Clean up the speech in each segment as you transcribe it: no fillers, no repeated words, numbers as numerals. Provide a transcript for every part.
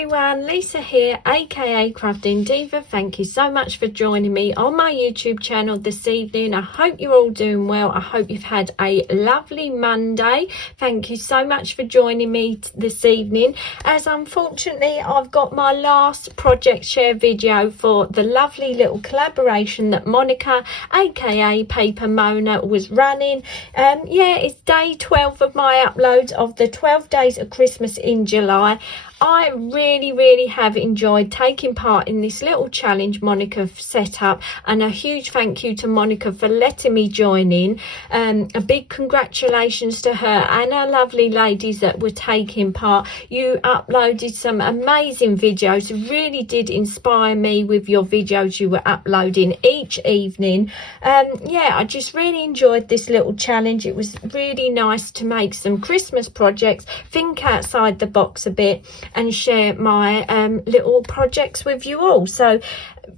everyone, Lisa here, aka Crafting Diva. Thank you so much for joining me on my YouTube channel this evening. I hope you're all doing well. I hope you've had a lovely Monday. Thank you so much for joining me this evening, as unfortunately I've got my last project share video for the lovely little collaboration that Monica, aka Paper Mona, was running. Yeah, it's day 12 of my uploads of the 12 days of Christmas in July. I really have enjoyed taking part in this little challenge Monica set up, and a huge thank you to Monica for letting me join in. A big congratulations to her and her lovely ladies that were taking part. You uploaded some amazing videos, really did inspire me with your videos you were uploading each evening. Yeah, I just really enjoyed this little challenge. It was really nice to make some Christmas projects, think outside the box a bit, and share my little projects with you all. So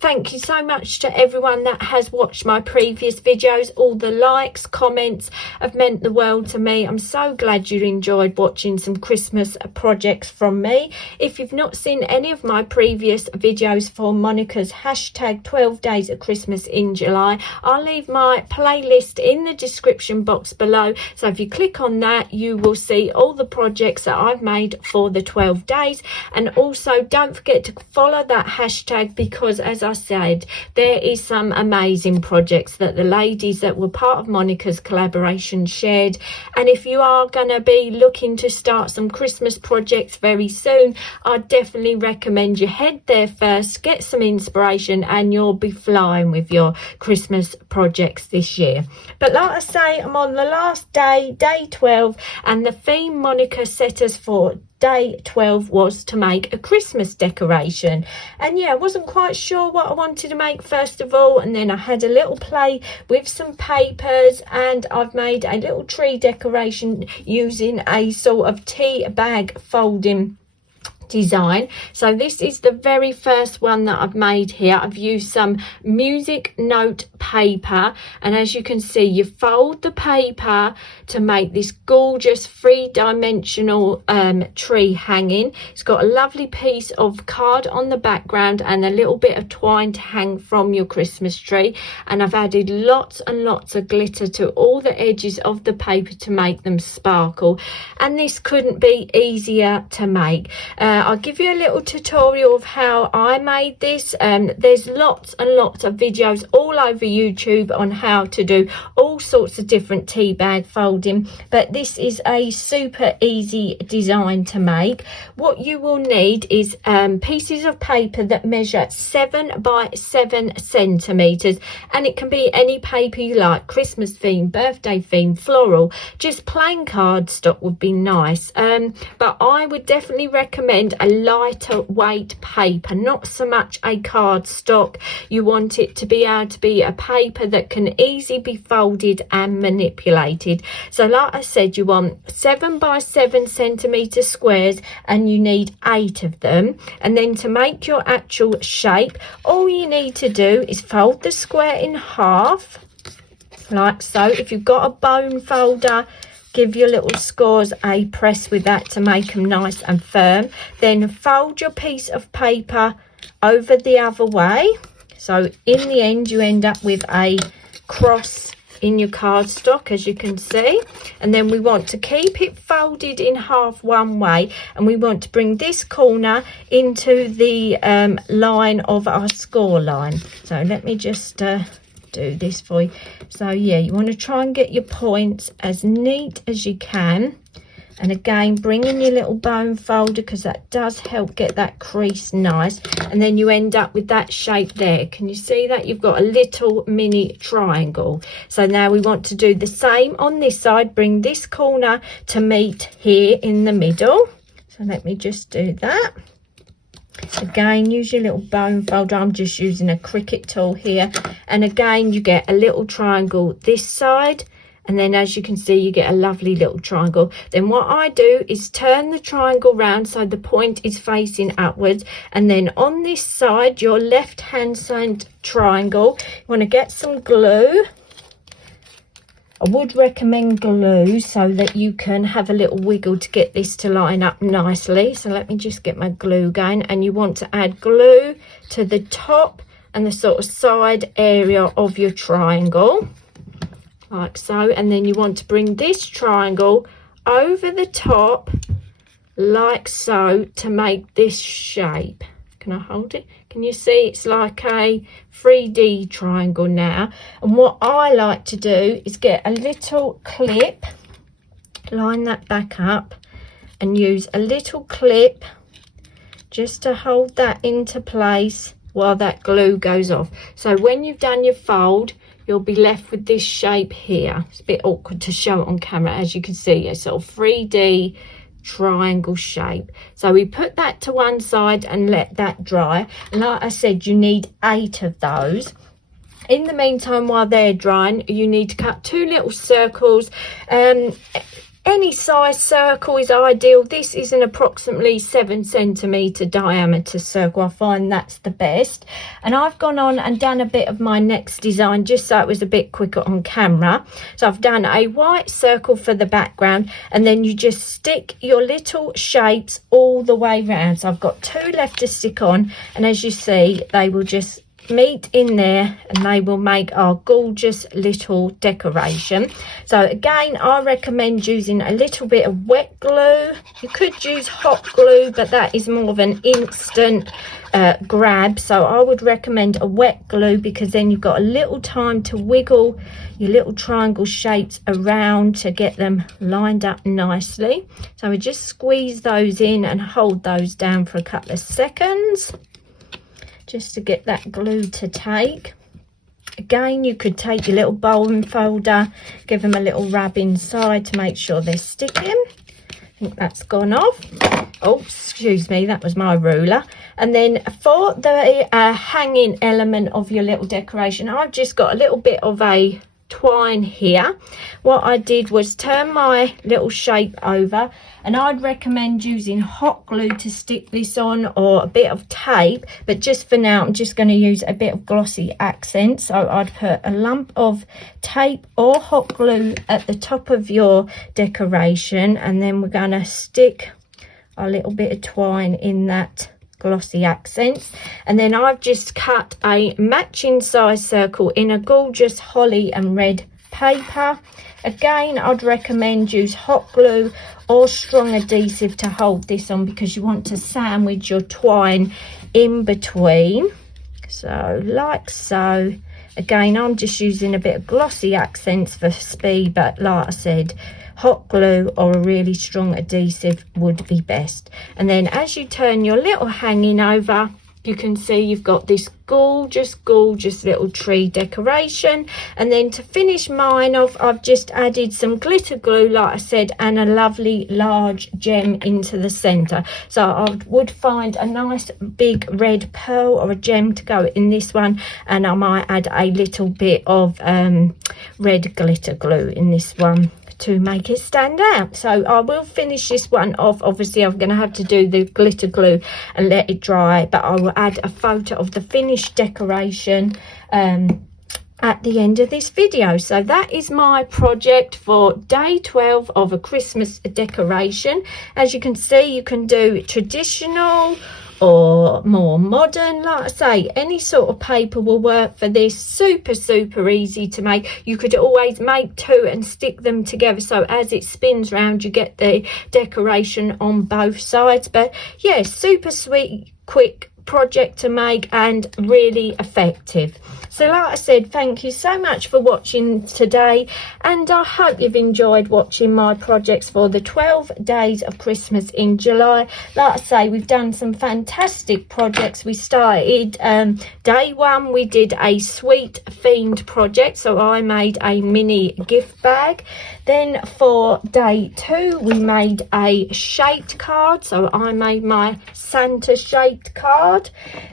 thank you so much to everyone that has watched my previous videos. All the likes, comments have meant the world to me. I'm so glad you enjoyed watching some Christmas projects from me. If you've not seen any of my previous videos for Monica's hashtag 12 days of Christmas in July, I'll leave my playlist in the description box below. So if you click on that, you will see all the projects that I've made for the 12 days. And also don't forget to follow that hashtag, because as I said, there is some amazing projects that the ladies that were part of Monica's collaboration shared. And if you are going to be looking to start some Christmas projects very soon, I definitely recommend you head there first, get some inspiration, and you'll be flying with your Christmas projects this year. But like I say, I'm on the last day, day 12, and the theme Monica set us for day 12 was to make a Christmas decoration. And yeah, I wasn't quite sure what I wanted to make first of all, and then I had a little play with some papers, and I've made a little tree decoration using a sort of tea bag folding design. So this is the very first one that I've made here. I've used some music note paper, and as you can see, you fold the paper to make this gorgeous three-dimensional tree hanging. It's got a lovely piece of card on the background and a little bit of twine to hang from your Christmas tree, and I've added lots and lots of glitter to all the edges of the paper to make them sparkle, and this couldn't be easier to make. I'll give you a little tutorial of how I made this. There's lots and lots of videos all over YouTube on how to do all sorts of different tea bag folding, but this is a super easy design to make. What you will need is pieces of paper that measure 7 by 7 centimeters, and it can be any paper you like, Christmas theme, birthday theme, floral. Just plain cardstock would be nice, but I would definitely recommend a lighter weight paper, not so much a cardstock. You want it to be able to be a paper that can easily be folded and manipulated. So like I said, you want 7 by 7 centimeter squares, and you need 8 of them. And then to make your actual shape, all you need to do is fold the square in half like so. If you've got a bone folder, give your little scores a press with that to make them nice and firm. Then fold your piece of paper over the other way, so in the end you end up with a cross in your cardstock, as you can see. And then we want to keep it folded in half one way, and we want to bring this corner into the line of our score line. So let me just do this for you. So yeah, you want to try and get your points as neat as you can, and again bring in your little bone folder, because that does help get that crease nice, and then you end up with that shape there. Can you see that? You've got a little mini triangle. So now we want to do the same on this side, bring this corner to meet here in the middle. So let me just do that. Again, use your little bone folder. I'm just using a Cricut tool here, and again you get a little triangle this side, and then as you can see you get a lovely little triangle. Then what I do is turn the triangle round so the point is facing upwards, and then on this side, your left hand side triangle, you want to get some glue I would recommend glue so that you can have a little wiggle to get this to line up nicely. So let me just get my glue going, and you want to add glue to the top and the sort of side area of your triangle, like so. And then you want to bring this triangle over the top like so to make this shape. Can I hold it? Can you see it's like a 3D triangle now? And what I like to do is get a little clip, line that back up, and use a little clip just to hold that into place while that glue goes off. So when you've done your fold, you'll be left with this shape here. It's a bit awkward to show it on camera. As you can see, a sort of 3D triangle shape. So we put that to one side and let that dry. And like I said, you need 8 of those. In the meantime, while they're drying, you need to cut 2 little circles. Any size circle is ideal. This is an approximately 7 centimetre diameter circle. I find that's the best. And I've gone on and done a bit of my next design just so it was a bit quicker on camera. So I've done a white circle for the background, and then you just stick your little shapes all the way round. So I've got 2 left to stick on, and as you see, they will just meet in there and they will make our gorgeous little decoration. So again, I recommend using a little bit of wet glue. You could use hot glue, but that is more of an instant grab. So I would recommend a wet glue, because then you've got a little time to wiggle your little triangle shapes around to get them lined up nicely. So we just squeeze those in and hold those down for a couple of seconds, just to get that glue to take. Again, you could take your little bowling folder, give them a little rub inside to make sure they're sticking. I think that's gone off. Oh, excuse me, that was my ruler. And then for the hanging element of your little decoration, I've just got a little bit of a twine here. What I did was turn my little shape over, and I'd recommend using hot glue to stick this on, or a bit of tape, but just for now I'm just going to use a bit of glossy accent. So I'd put a lump of tape or hot glue at the top of your decoration, and then we're going to stick a little bit of twine in that glossy accents. And then I've just cut a matching size circle in a gorgeous holly and red paper. Again, I'd recommend use hot glue or strong adhesive to hold this on, because you want to sandwich your twine in between. So like so. Again, I'm just using a bit of glossy accents for speed, but like I said, hot glue or a really strong adhesive would be best. And then as you turn your little hanging over, you can see you've got this gorgeous little tree decoration. And then to finish mine off, I've just added some glitter glue, like I said, and a lovely large gem into the center. So I would find a nice big red pearl or a gem to go in this one, and I might add a little bit of red glitter glue in this one to make it stand out. So I will finish this one off. Obviously I'm going to have to do the glitter glue and let it dry, but I will add a photo of the finished decoration at the end of this video. So that is my project for day 12 of a Christmas decoration. As you can see, you can do traditional or more modern. Like I say, any sort of paper will work for this. Super easy to make. You could always make 2 and stick them together, so as it spins round you get the decoration on both sides. But yeah, super sweet, quick project to make and really effective. So like I said, thank you so much for watching today, and I hope you've enjoyed watching my projects for the 12 days of Christmas in July. Like I say, we've done some fantastic projects. We started day 1, we did a sweet themed project, so I made a mini gift bag. Then for day 2, we made a shaped card, so I made my Santa shaped card.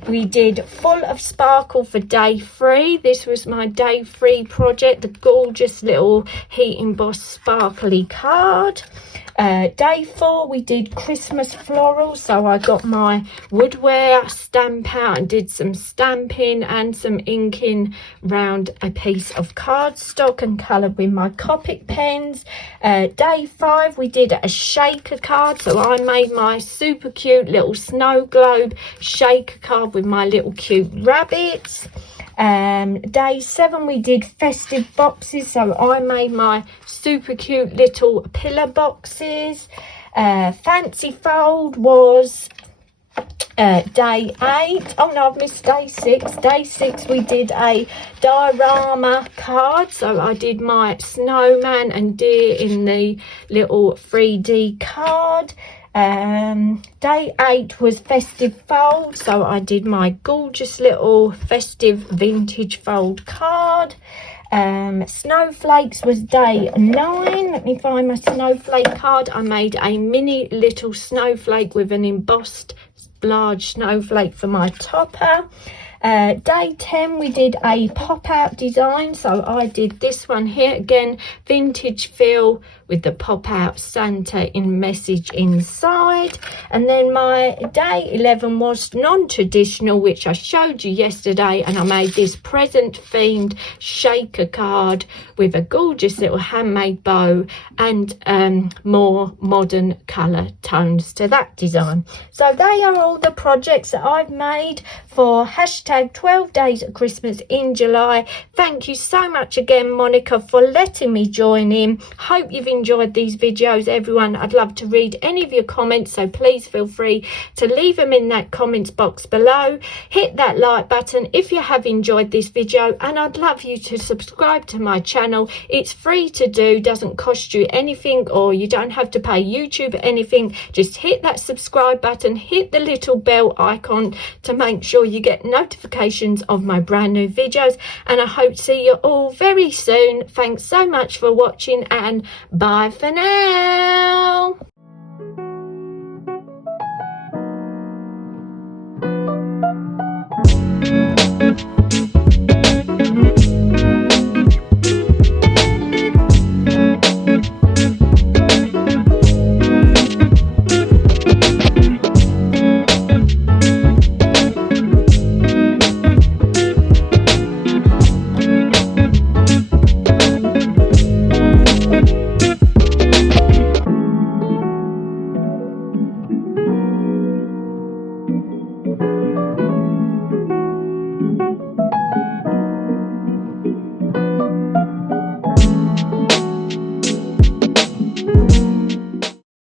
We did full of sparkle for day 3. This was my day 3 project, the gorgeous little heat embossed sparkly card. Day 4 we did Christmas florals, so I got my woodware stamp out and did some stamping and some inking round a piece of cardstock and coloured with my Copic pens. Day 5 we did a shaker card, so I made my super cute little snow globe shaker card with my little cute rabbits. Day 7 we did festive boxes, so I made my super cute little pillar boxes. Fancy fold was day 8. Oh no, I've missed day 6. Day 6 we did a diorama card, so I did my snowman and deer in the little 3D card. Day 8 was festive fold, so I did my gorgeous little festive vintage fold card. Snowflakes was day 9. Let me find my snowflake card. I made a mini little snowflake with an embossed large snowflake for my topper. Day 10 we did a pop-out design, so I did this one here again, vintage feel with the pop-out Santa in message inside. And then my day 11 was non-traditional, which I showed you yesterday, and I made this present themed shaker card with a gorgeous little handmade bow and more modern colour tones to that design. So they are all the projects that I've made for hashtag 12 days of Christmas in July. Thank you so much again, Monica, for letting me join in. Hope you've enjoyed these videos, everyone. I'd love to read any of your comments, so please feel free to leave them in that comments box below. Hit that like button if you have enjoyed this video, and I'd love you to subscribe to my channel. It's free to do, doesn't cost you anything, or you don't have to pay YouTube anything. Just hit that subscribe button, hit the little bell icon to make sure you get notifications of my brand new videos, and I hope to see you all very soon. Thanks so much for watching, and bye for now.